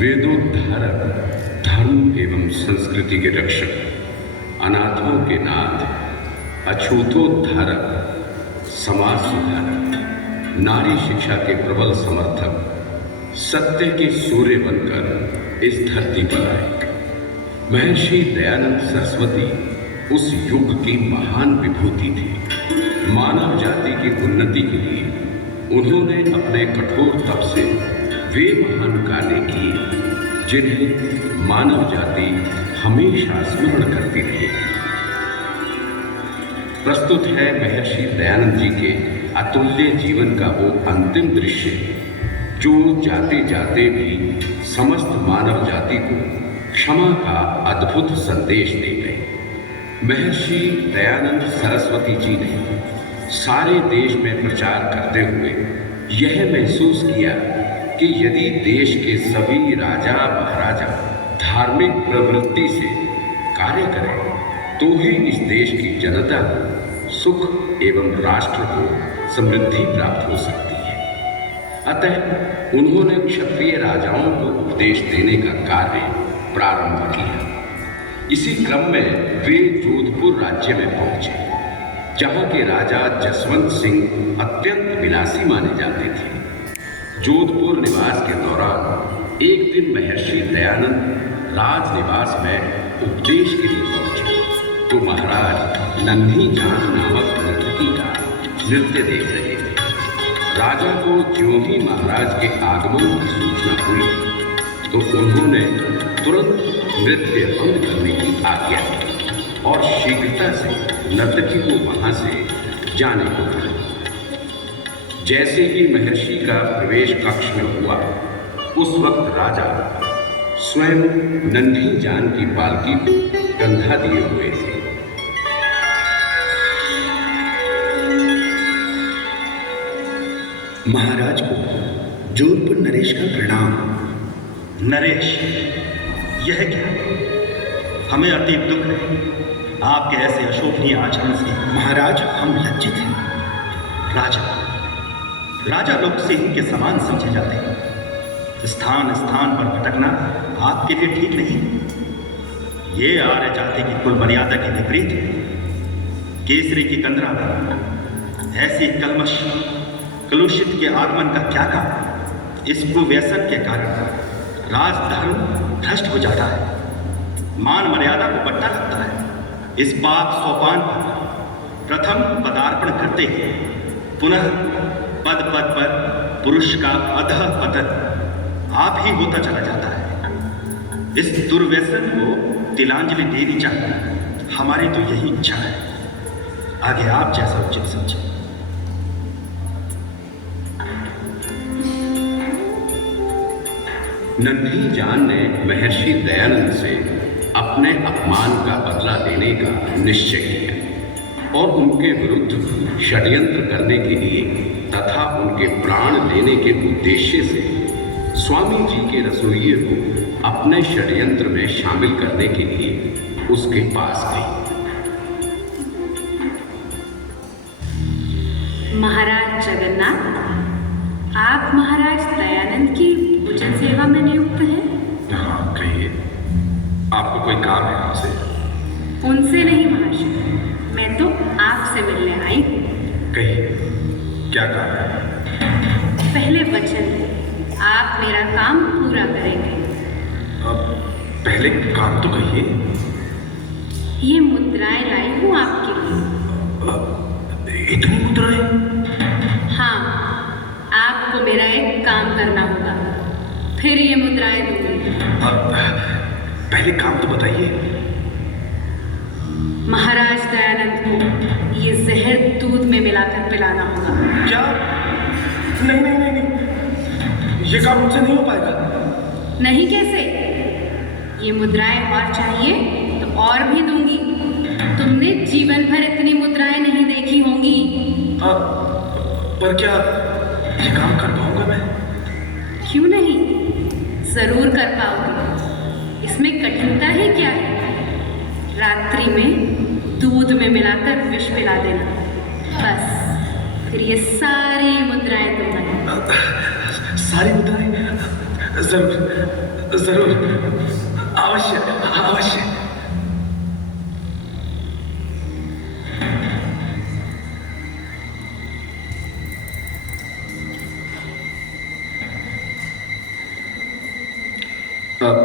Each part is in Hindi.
वेदोद्धारक, धर्म एवं संस्कृति के रक्षक, अनाथों के नाथ, अछूतोद्धारक, समाज सुधारक, नारी शिक्षा के प्रबल समर्थक, सत्य के सूर्य बनकर इस धरती पर आए। महर्षि दयानंद सरस्वती उस युग की महान विभूति थे। मानव जाति की उन्नति के लिए उन्होंने अपने कठोर तप से वे महान कार्य किए जिन्हें मानव जाति हमेशा स्मरण करती रही। प्रस्तुत है महर्षि दयानंद जी के अतुल्य जीवन का वो अंतिम दृश्य जो जाते जाते भी समस्त मानव जाति को क्षमा का अद्भुत संदेश दे गए। महर्षि दयानंद सरस्वती जी ने सारे देश में प्रचार करते हुए यह महसूस किया कि यदि देश के सभी राजा महाराजा धार्मिक प्रवृत्ति से कार्य करें तो ही इस देश की जनता को सुख एवं राष्ट्र को समृद्धि प्राप्त हो सकती है। अतः उन्होंने क्षत्रिय राजाओं को उपदेश देने का कार्य प्रारंभ किया। इसी क्रम में वे जोधपुर राज्य में पहुंचे, जहां के राजा जसवंत सिंह अत्यंत विलासी माने जाते थे। जोधपुर निवास के दौरान एक दिन महर्षि दयानंद राज निवास में उपदेश के लिए पहुंचे तो महाराज नन्ही जान नामक नर्तकी का नृत्य देख रहे थे। राजा को ज्यों ही महाराज के आगमन की सूचना हुई तो उन्होंने तुरंत नृत्य बंद करने की आज्ञा दी और शीघ्रता से नर्तकी को वहां से जाने को कहा। जैसे ही महर्षि का प्रवेश कक्ष में हुआ उस वक्त राजा स्वयं नन्ही जान की पालकी को कंधा दिए हुए थे। महाराज को जोधपुर नरेश का प्रणाम। नरेश, यह क्या? हमें अति दुख है आपके ऐसे अशोभनीय आचरण से। महाराज, हम लज्जित हैं। राजा लोग सिंह के समान समझे जाते हैं। स्थान स्थान पर भटकना आपके लिए ठीक नहीं। ये आर्य जाति की कुल मर्यादा के विपरीत है। केसरी की कंदरा में ऐसी कलुषित के आगमन का क्या काम? इस कुव्यसन के कारण राजधर्म भ्रष्ट हो जाता है, मान मर्यादा को बट्टा लगता है। इस पाप सोपान पर प्रथम पदार्पण करते ही पुनः पद पद पर पुरुष का अधः पतन आप ही होता चला जाता है। इस दुर्व्यसन को तिलांजलि देनी चाहिए। हमारी तो यही इच्छा है। आगे आप जैसा उचित समझें। नन्ही जान ने महर्षि दयानंद से अपने अपमान का बदला देने का निश्चय किया और उनके विरुद्ध षड्यंत्र करने के लिए तथा उनके प्राण लेने के उद्देश्य से स्वामी जी के रसोइये को अपने षड्यंत्र में शामिल करने के लिए उसके पास गई। महाराज जगन्नाथ, आप महाराज दयानंद की भोजन सेवा में नियुक्त हैं? हाँ, कहिए, आपको कोई काम है हमसे? उनसे नहीं महर्षि, मैं तो आपसे मिलने आई हूँ। कहिए, क्या काम है? पहले वचन दें, आप मेरा काम पूरा करेंगे। अब पहले काम तो कहिए। ये मुद्राएं लाई हूँ आपके लिए। इतनी मुद्राएं? हाँ, आपको मेरा एक काम करना होगा, फिर ये मुद्राएं दूंगी। पहले काम तो बताइए। महाराज दयानंद को ये जहर दूध में मिलाकर पिलाना होगा। क्या? नहीं नहीं नहीं नहीं, ये काम मुझसे नहीं हो पाएगा। नहीं कैसे? ये मुद्राएं और चाहिए तो और भी दूंगी। तुमने जीवन भर इतनी मुद्राएं नहीं देखी होंगी। पर क्या ये काम कर पाऊंगा मैं? क्यों नहीं, जरूर कर पाओगे। इसमें कठिनता ही क्या है? रात्रि में दूध में मिलाकर विष पिला देना, बस फिर ये सारी मुद्राएं तुम बनाओ। सारी मुद्राएं? जरूर जरूर, अवश्य अवश्य। अब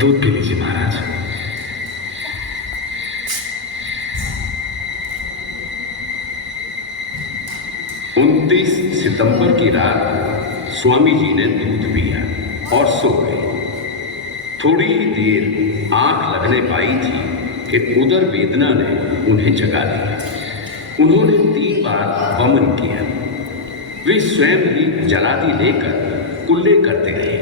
दूध पी लीजिए महाराज। 29 सितंबर की रात स्वामी जी ने दूध पिया और सो गए। थोड़ी ही देर आंख लगने पाई थी कि उदर वेदना ने उन्हें जगा दिया। उन्होंने 3 बार वमन किया। वे स्वयं ही जलादि लेकर कुल्ले करते रहे।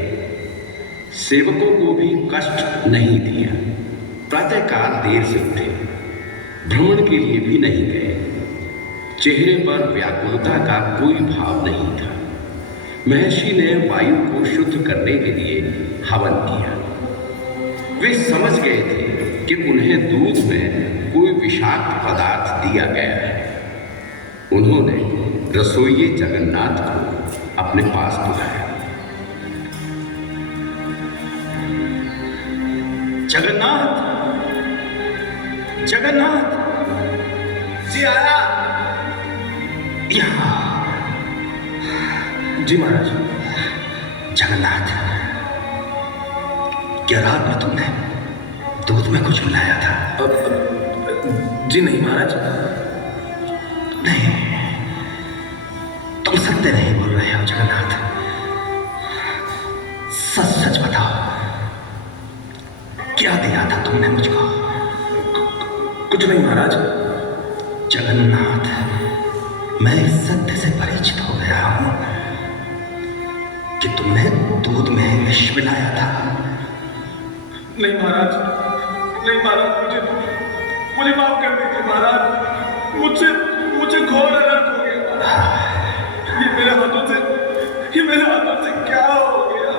सेवकों को भी कष्ट नहीं दिया। प्रातःकाल देर से उठे, भ्रमण के लिए भी नहीं गए। चेहरे पर व्याकुलता का कोई भाव नहीं था। महर्षि ने वायु को शुद्ध करने के लिए हवन किया। वे समझ गए थे कि उन्हें दूध में कोई विषाक्त पदार्थ दिया गया है। उन्होंने रसोइये जगन्नाथ को अपने पास बुलाया। जगन्नाथ, जगन्नाथ जी आया। यहाँ। जी महाराज। जगन्नाथ, क्या रात में तुमने दूध में कुछ मिलाया था? जी नहीं महाराज। नहीं, तुम सत्य नहीं बोल रहे हो जगन्नाथ। सच सच बताओ, क्या दिया था तुमने मुझको? कुछ नहीं महाराज। जगन्नाथ, मैं इस सत्य से परिचित हो गया हूं कि तुमने दूध में विष मिलाया था। नहीं महाराज, नहीं महाराज, मुझे माफ कर दीजिए महाराज। मुझे घोर अनर्थ हो गया। ये मेरे हाथों से क्या हो गया?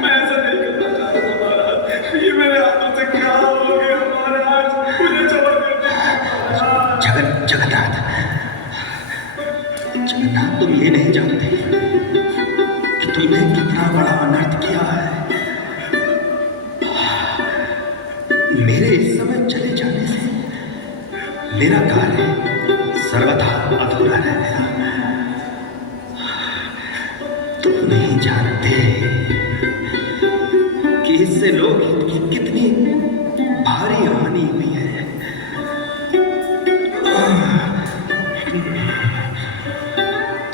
मैं ऐसा नहीं करना चाहता था महाराज। ये मेरे हाथों से क्या हो गया महाराज? मुझे क्षमा कर दीजिए। जगन्नाथ, तुम ये नहीं जानते कि तुमने कितना बड़ा अनर्थ किया है। मेरे इस समय चले जाने से मेरा कार्य सर्वथा अधूरा रह गया। तुम नहीं जानते कि इससे लोकहित की कितनी भारी हानि हुई है।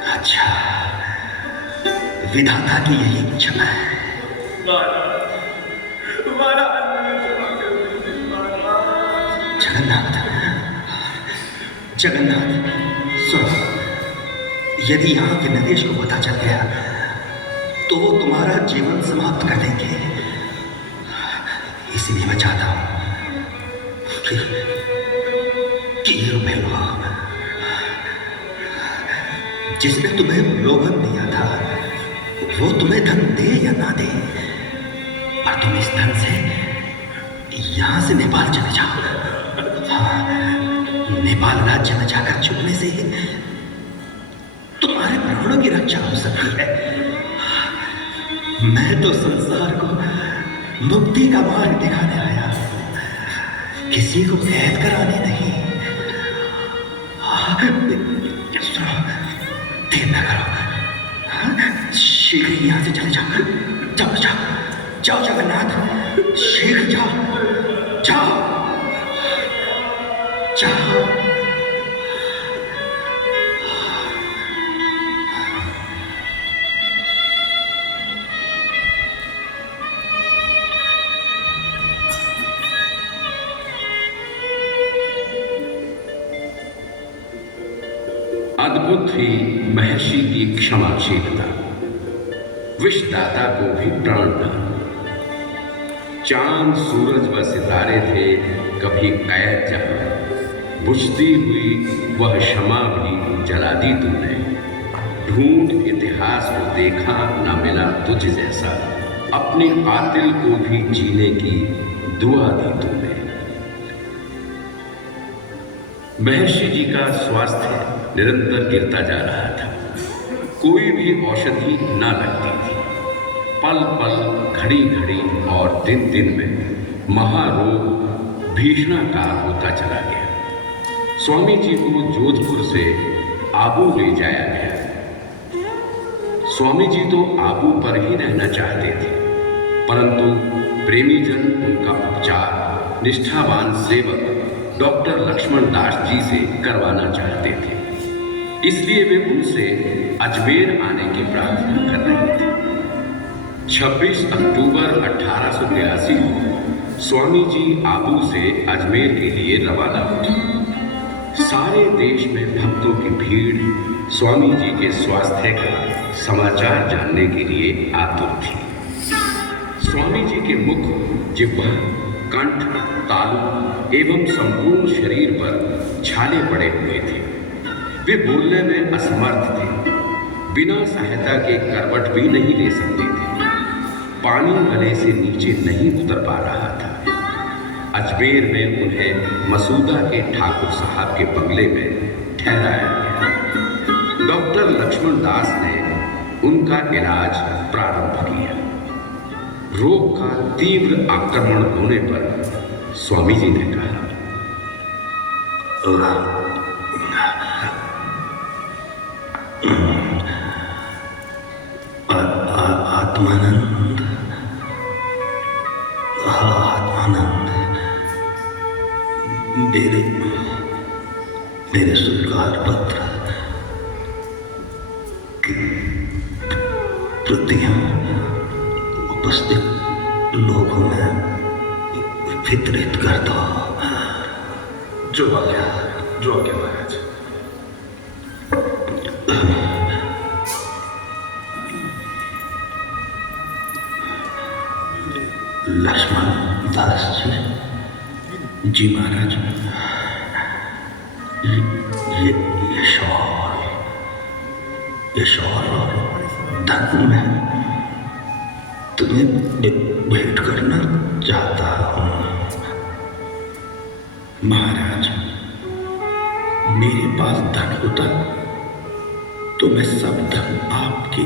अच्छा, विधाता की यही इच्छा है। जगन्नाथ, सुनो, यदि यहाँ के नरेश को पता चल गया तो वो तुम्हारा जीवन समाप्त कर देंगे। इसलिए मैं चाहता हूं कि ये रुपए लो, जिसने तुम्हें प्रलोभन दिया था वो तुम्हें धन दे या ना दे, पर तुम इस धन से यहां से नेपाल चले जाओ। नेपाल राज्य में जाकर छुपने से ही तुम्हारे प्राणों की रक्षा हो सकती है। मैं तो संसार को मुक्ति का मार्ग दिखाने आया, किसी को कैद कराने नहीं। देर न करो, शीघ्र यहां से चले जाओ। जाओ जाओ जाओ जगन्नाथ, शीघ्र जाओ जाओ जाओ। अद्भुत ही महर्षि की क्षमाशीलता, विषदाता को भी प्राण दान। चांद सूरज व सितारे थे कभी कैद जहां, बुझती हुई वह क्षमा भी जला दी तूने। ढूंढ इतिहास को देखा न मिला तुझ जैसा, अपने कातिल को भी जीने की दुआ दी तूने। महर्षि जी का स्वास्थ्य निरंतर गिरता जा रहा था। कोई भी औषधि न लगती थी। पल पल, घड़ी घड़ी और दिन दिन में महारोग भीषणाकार होता चला गया। स्वामी जी को जोधपुर से आबू ले जाया गया। स्वामी जी तो आबू पर ही रहना चाहते थे, परंतु प्रेमीजन उनका उपचार निष्ठावान सेवक डॉक्टर लक्ष्मण दास जी से करवाना चाहते थे। इसलिए वे उनसे अजमेर आने की प्रार्थना कर रहे थे। 26 अक्टूबर 1882 को स्वामी जी आबू से अजमेर के लिए रवाना हुए। सारे देश में भक्तों की भीड़ स्वामी जी के स्वास्थ्य का समाचार जानने के लिए आतुर थी। स्वामी जी के मुख, जिह्वा, कंठ, तालु एवं संपूर्ण शरीर पर छाले पड़े हुए थे। वे बोलने में असमर्थ थे। बिना सहायता के करवट भी नहीं ले सकते थे। पानी गले से नीचे नहीं उतर पा रहा था। अजमेर में उन्हें मसूदा के ठाकुर साहब के बंगले में ठहराया गया। डॉक्टर लक्ष्मण दास ने उनका इलाज प्रारंभ किया। रोग का तीव्र आक्रमण होने पर स्वामी जी ने कहा, आत्मानंद, आत्मानंद, मेरे स्वीकार पत्र की प्रतियां उपस्थित लोगों में वितरित कर दो। जो आ गया महाराज। लक्ष्मण दास जी महाराज, ये शॉल और धन मैं तुम्हें भेंट करना चाहता हूँ। महाराज, मेरे पास धन होता तो मैं सब धन आपके